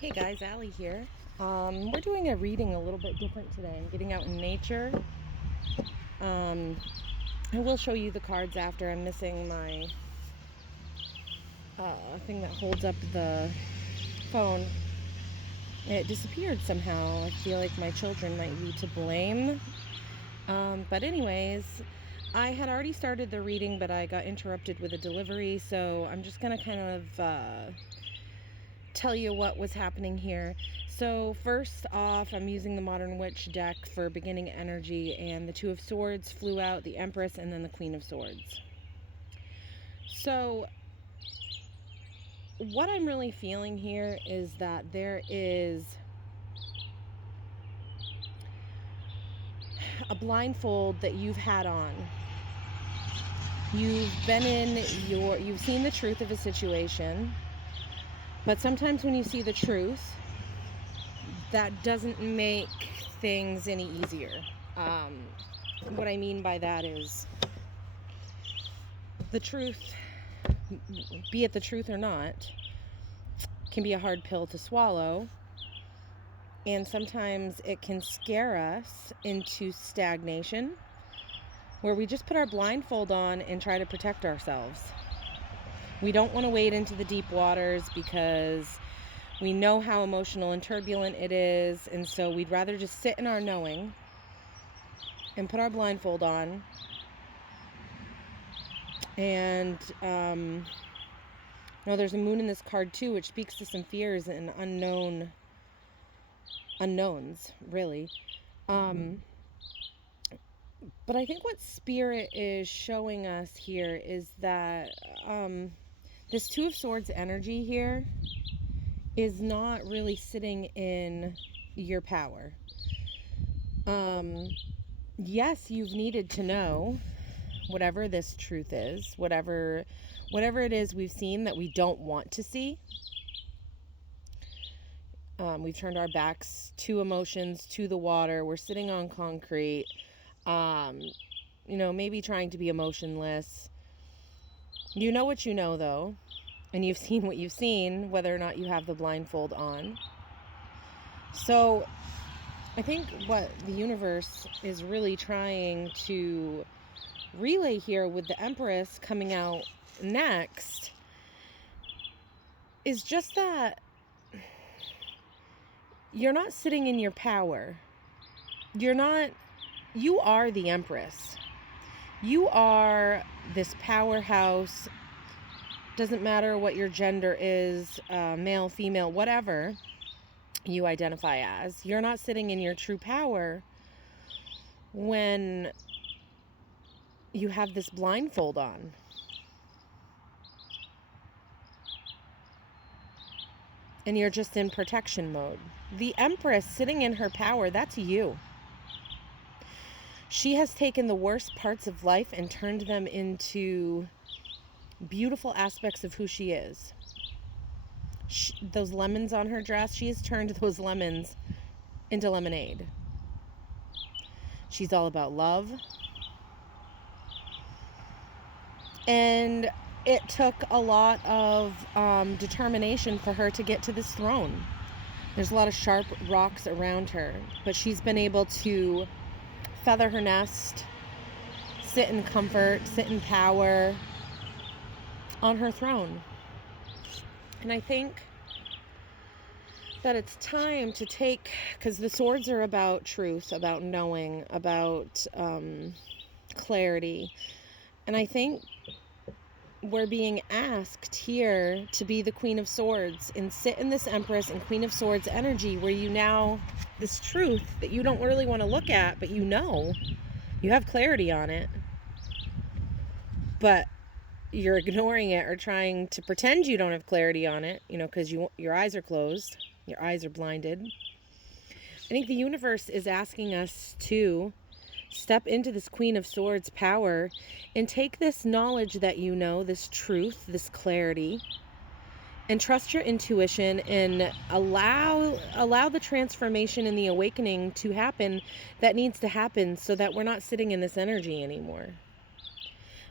Hey guys, Allie here. We're doing a reading a little bit different today. I'm getting out in nature. Um, I will show you the cards after. I'm missing my thing that holds up the phone. It disappeared somehow. I feel like my children might be to blame. But anyways, I had already started the reading, but I got interrupted with a delivery, so I'm just gonna kind of tell you what was happening here. So first off, I'm using the Modern Witch deck for beginning energy, and the Two of Swords flew out, the Empress, and then the Queen of Swords. So what I'm really feeling here is that there is a blindfold that you've had on. You've seen the truth of a situation, but sometimes when you see the truth, that doesn't make things any easier. What I mean by that is the truth, be it the truth or not, can be a hard pill to swallow. And sometimes it can scare us into stagnation, where we just put our blindfold on and try to protect ourselves. We don't want to wade into the deep waters because we know how emotional and turbulent it is, and so we'd rather just sit in our knowing and put our blindfold on. And there's a moon in this card too, which speaks to some fears and unknowns, really. But I think what Spirit is showing us here is that this Two of Swords energy here is not really sitting in your power. Yes, you've needed to know whatever this truth is, whatever it is we've seen that we don't want to see. We've turned our backs to emotions, to the water. We're sitting on concrete, maybe trying to be emotionless. You know what you know, though, and you've seen what you've seen, whether or not you have the blindfold on. So I think what the universe is really trying to relay here with the Empress coming out next is just that you're not sitting in your power. You are the Empress. You are this powerhouse. Doesn't matter what your gender is, male, female, whatever you identify as. You're not sitting in your true power when you have this blindfold on. And you're just in protection mode. The Empress sitting in her power, that's you. She has taken the worst parts of life and turned them into beautiful aspects of who she is. Those lemons on her dress, she has turned those lemons into lemonade. She's all about love. And it took a lot of determination for her to get to this throne. There's a lot of sharp rocks around her, but she's been able to feather her nest, sit in comfort, sit in power on her throne. And I think that it's time to take, because the swords are about truth, about knowing, about clarity. And I think we're being asked here to be the Queen of Swords and sit in this Empress and Queen of Swords energy, where this truth that you don't really want to look at, but you have clarity on it, but you're ignoring it or trying to pretend you don't have clarity on it, because your eyes are closed, your eyes are blinded. I think the universe is asking us to step into this Queen of Swords power and take this knowledge that this truth, this clarity, and trust your intuition and allow the transformation and the awakening to happen that needs to happen, so that we're not sitting in this energy anymore.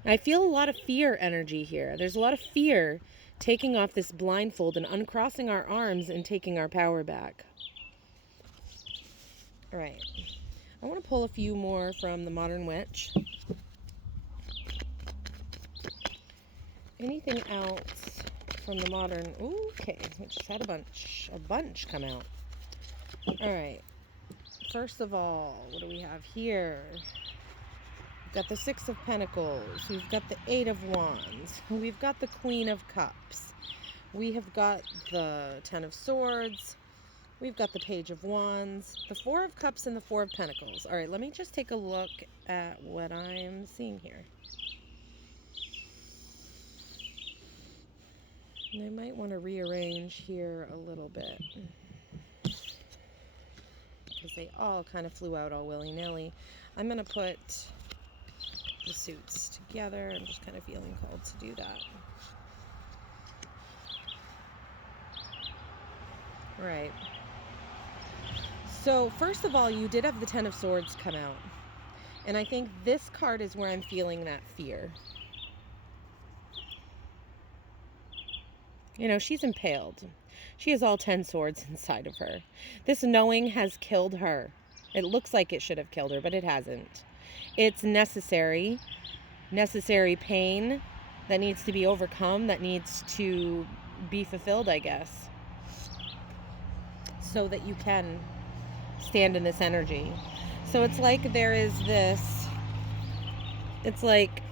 And I feel a lot of fear energy here. There's a lot of fear taking off this blindfold and uncrossing our arms and taking our power back. All right. I want to pull a few more from the Modern Witch. Anything else from the Modern... Okay, we just had a bunch come out. All right. First of all, what do we have here? We've got the Six of Pentacles. We've got the Eight of Wands. We've got the Queen of Cups. We have got the Ten of Swords. We've got the Page of Wands, the Four of Cups, and the Four of Pentacles. All right, let me just take a look at what I'm seeing here. And I might want to rearrange here a little bit, because they all kind of flew out all willy-nilly. I'm going to put the suits together. I'm just kind of feeling called to do that. Right. So first of all, you did have the Ten of Swords come out. And I think this card is where I'm feeling that fear. You know, she's impaled. She has all 10 swords inside of her. This knowing has killed her. It looks like it should have killed her, but it hasn't. It's necessary pain that needs to be overcome, that needs to be fulfilled, I guess, so that you can stand in this energy. So it's like there is this, it's like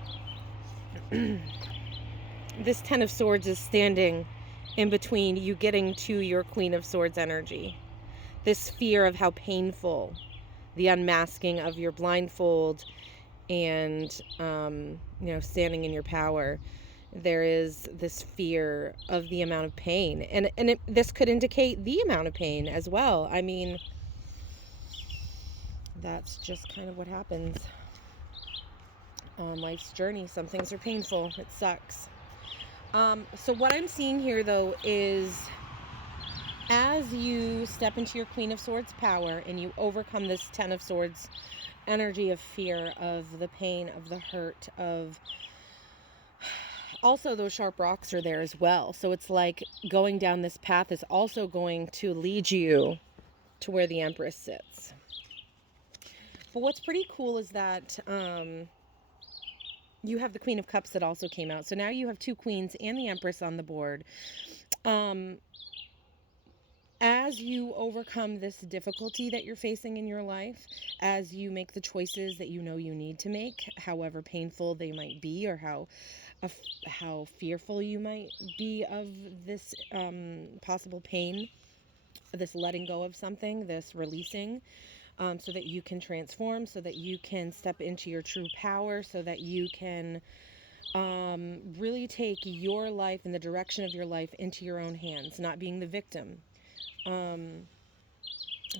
this Ten of Swords is standing in between you getting to your Queen of Swords energy. This fear of how painful the unmasking of your blindfold and, standing in your power. There is this fear of the amount of pain. And this could indicate the amount of pain as well. I mean, that's just kind of what happens on life's journey. Some things are painful. It sucks. So what I'm seeing here, though, is as you step into your Queen of Swords power and you overcome this Ten of Swords energy of fear, of the pain, of the hurt, of... Also, those sharp rocks are there as well. So it's like going down this path is also going to lead you to where the Empress sits. But what's pretty cool is that you have the Queen of Cups that also came out. So now you have two queens and the Empress on the board. As you overcome this difficulty that you're facing in your life, as you make the choices that you know you need to make, however painful they might be, or how fearful you might be of this possible pain, this letting go of something, this releasing, so that you can transform, so that you can step into your true power, so that you can really take your life and the direction of your life into your own hands, not being the victim.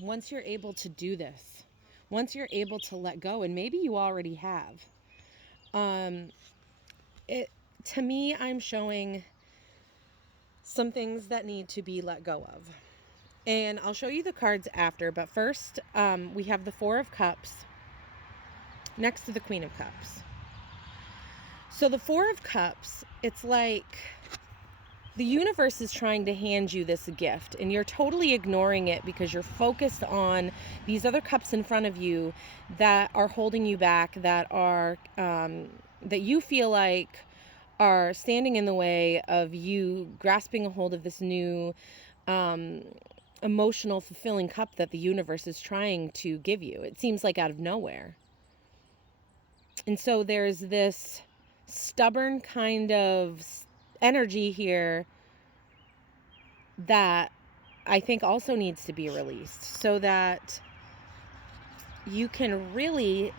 Once you're able to do this, once you're able to let go, and maybe you already have, to me, I'm showing some things that need to be let go of. And I'll show you the cards after, but first, we have the Four of Cups next to the Queen of Cups. So the Four of Cups, it's like the universe is trying to hand you this gift, and you're totally ignoring it because you're focused on these other cups in front of you that are holding you back, that are, that you feel like are standing in the way of you grasping a hold of this new, emotional, fulfilling cup that the universe is trying to give you. It seems like out of nowhere. And so there's this stubborn kind of energy here that I think also needs to be released, so that you can really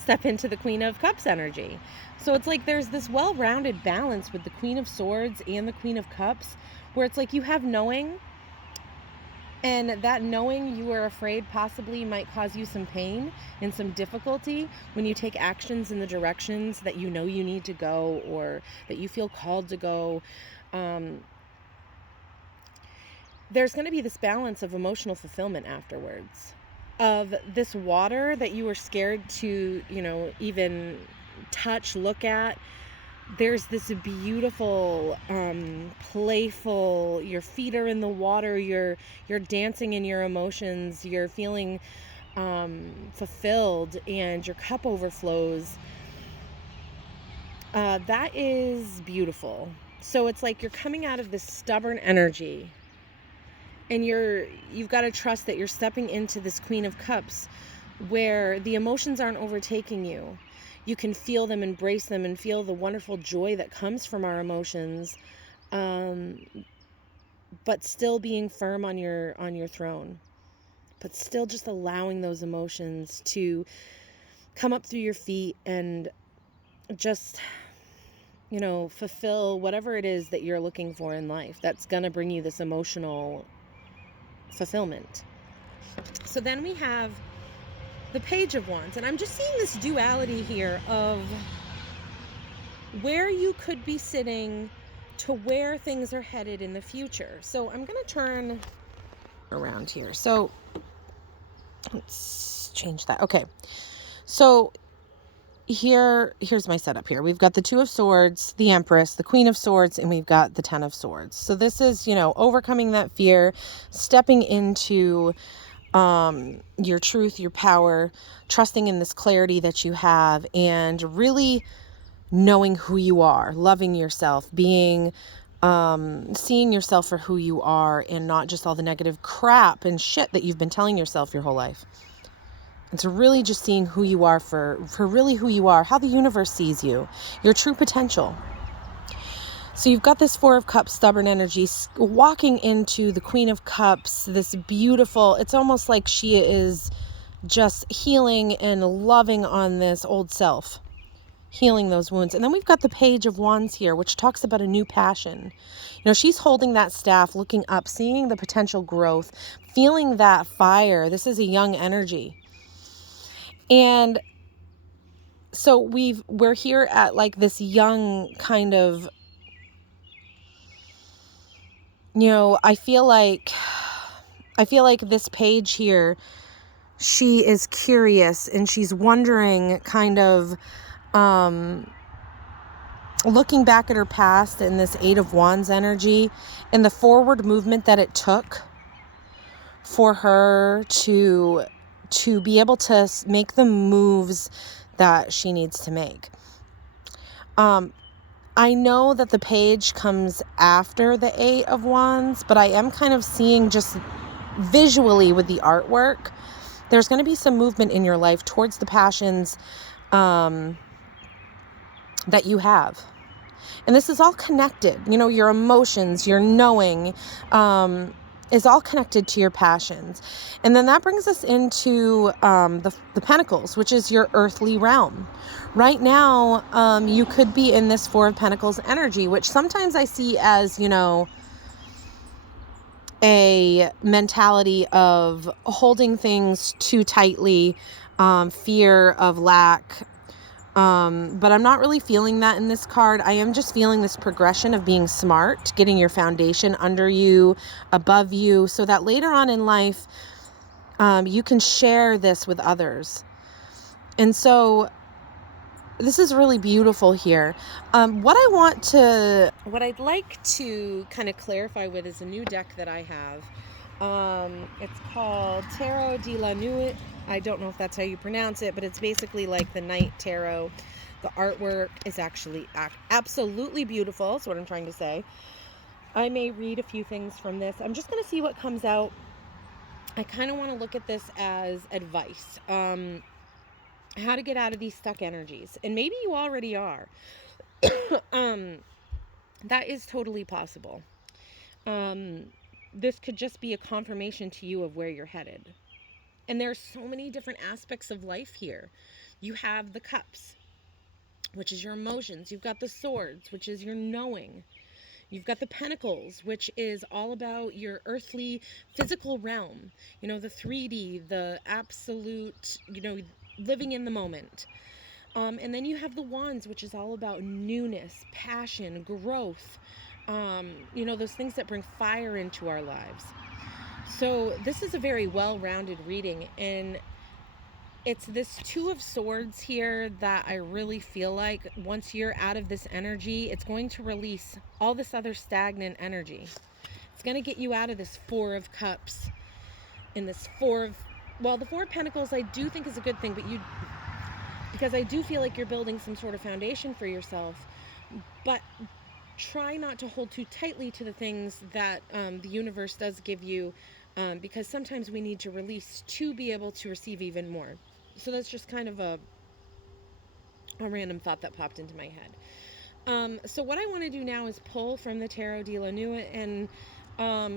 step into the Queen of Cups energy. So it's like there's this well-rounded balance with the Queen of Swords and the Queen of Cups, where it's like you have knowing, and that knowing you are afraid possibly might cause you some pain and some difficulty when you take actions in the directions that you know you need to go, or that you feel called to go. There's going to be this balance of emotional fulfillment afterwards, of this water that you were scared to, even touch, look at, there's this beautiful, playful, your feet are in the water, you're dancing in your emotions, you're feeling fulfilled, and your cup overflows. That is beautiful. So it's like you're coming out of this stubborn energy, and you've got to trust that you're stepping into this Queen of Cups where the emotions aren't overtaking you. You can feel them, embrace them, and feel the wonderful joy that comes from our emotions, um, but still being firm on your throne, but still just allowing those emotions to come up through your feet and just, fulfill whatever it is that you're looking for in life that's going to bring you this emotional fulfillment. So then we have the Page of Wands, and I'm just seeing this duality here of where you could be sitting to where things are headed in the future. So I'm going to turn around here. So let's change that. Okay. So here's my setup here. We've got the Two of Swords, the Empress, the Queen of Swords, and we've got the Ten of Swords. So this is, overcoming that fear, stepping into your truth, your power, trusting in this clarity that you have, and really knowing who you are, loving yourself, being, seeing yourself for who you are, and not just all the negative crap and shit that you've been telling yourself your whole life. It's really just seeing who you are for really who you are, how the universe sees you, your true potential. So you've got this Four of Cups, stubborn energy, walking into the Queen of Cups, this beautiful, it's almost like she is just healing and loving on this old self, healing those wounds. And then we've got the Page of Wands here, which talks about a new passion. She's holding that staff, looking up, seeing the potential growth, feeling that fire. This is a young energy. And so we're here at like this young kind of, I feel like this page here, she is curious and she's wondering, kind of looking back at her past in this Eight of Wands energy and the forward movement that it took for her to be able to make the moves that she needs to make. I know that the page comes after the Eight of Wands, but I am kind of seeing just visually with the artwork, there's going to be some movement in your life towards the passions that you have. And this is all connected. Your emotions, your knowing, is all connected to your passions. And then that brings us into the Pentacles, which is your earthly realm. Right now, you could be in this Four of Pentacles energy, which sometimes I see as, a mentality of holding things too tightly, fear of lack. But I'm not really feeling that in this card. I am just feeling this progression of being smart, getting your foundation under you, above you, so that later on in life, you can share this with others. And so this is really beautiful here. What I'd like to kind of clarify with is a new deck that I have. It's called Tarot de la Nuit. I don't know if that's how you pronounce it, but it's basically like the Night Tarot. The artwork is actually absolutely beautiful. That's what I'm trying to say. I may read a few things from this. I'm just going to see what comes out. I kind of want to look at this as advice. How to get out of these stuck energies. And maybe you already are. That is totally possible. This could just be a confirmation to you of where you're headed. And there's so many different aspects of life here. You have the Cups, which is your emotions. You've got the Swords, which is your knowing. You've got the Pentacles, which is all about your earthly, physical realm. The 3D, the absolute, living in the moment. And then you have the Wands, which is all about newness, passion, growth. Those things that bring fire into our lives. So this is a very well-rounded reading, and it's this Two of Swords here that I really feel like once you're out of this energy, it's going to release all this other stagnant energy. It's going to get you out of this Four of Cups and this the Four of Pentacles I do think is a good thing, but because I do feel like you're building some sort of foundation for yourself, but try not to hold too tightly to the things that the universe does give you, because sometimes we need to release to be able to receive even more. So that's just kind of a random thought that popped into my head. So what I want to do now is pull from the Tarot de la Nuit and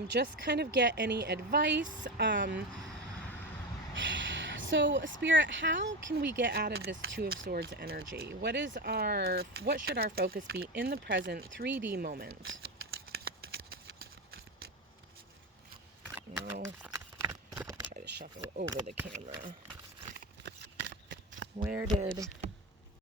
just kind of get any advice. So Spirit, how can we get out of this Two of Swords energy? What should our focus be in the present 3D moment? I'll try to shuffle over the camera. Where did